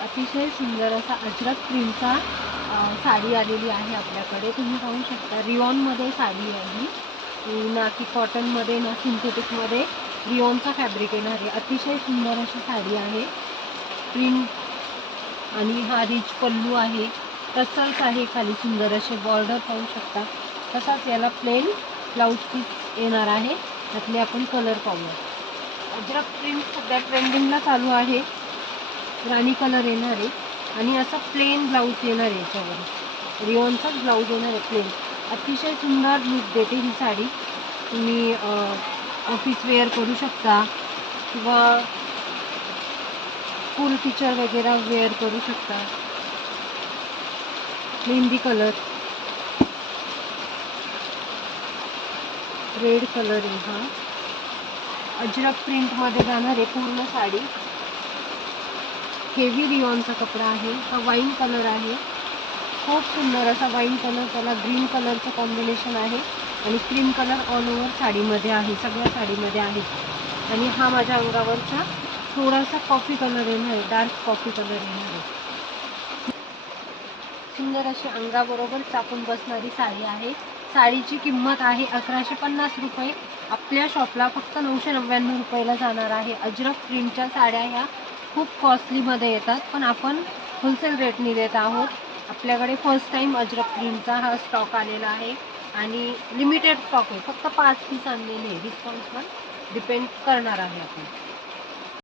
अतिशय सुंदर असा अजरक प्रिंटचा साडी आलेली आहे आपल्याकडे. तुम्ही पाहू शकता रिओनमध्ये साडी आहे. ही ना की कॉटनमध्ये ना सिंथेटिकमध्ये रिओनचा फॅब्रिक येणार. आहे अतिशय सुंदर अशी साडी आहे. प्रिंट आणि हा रिच पल्लू आहे. तसंच आहे खाली सुंदर असे बॉर्डर पाहू शकता. तसाच याला प्लेन ब्लाऊज पीस येणार आहे. त्यातले आपण कलर पाहूया. अजरक प्रिंट सध्या ट्रेंडिंगला चालू आहे. राणी कलर येणार आहे. आणि असं प्लेन ब्लाऊज येणार आहे याच्यावर. रिओनचाच ब्लाऊज येणार आहे प्लेन अतिशय सुंदर लुक देते ही साडी. तुम्ही ऑफिस वेअर करू शकता. किंवा फुल टीचर वगैरे वेअर करू शकता. मेहंदी कलर रेड कलर आहे हा. अजरक प्रिंटमध्ये जाणार आहे पूर्ण साडी. हेवी रिओनचा कपडा आहे हा वाईन कलर आहे. खूप सुंदर असा वाईन कलर त्याला ग्रीन कलरचं कॉम्बिनेशन आहे. आणि क्रीम कलर ऑल ओव्हर साडीमध्ये आहे सगळ्या साडीमध्ये आहे. आणि हा माझ्या अंगावरचा थोडासा कॉफी कलर येणार आहे डार्क कॉफी कलर येणार आहे. सुंदर अशी अंगाबरोबर चापून बसणारी साडी आहे. साडीची किंमत आहे अकराशे पन्नास रुपये. आपल्या शॉपला फक्त नऊशे नव्याण्णव रुपयाला जाणार आहे. अजरक प्रिंटच्या साड्या ह्या खूप कॉस्टलीमध्ये येतात पण आपण होलसेल रेटने देत आहोत. आपल्याकडे फर्स्ट टाईम अजरक क्रीमचा हा स्टॉक आलेला आहे आणि लिमिटेड स्टॉक आहे. फक्त पाच पीस आणलेले आहे. पण डिपेंड करणार आहे आपण.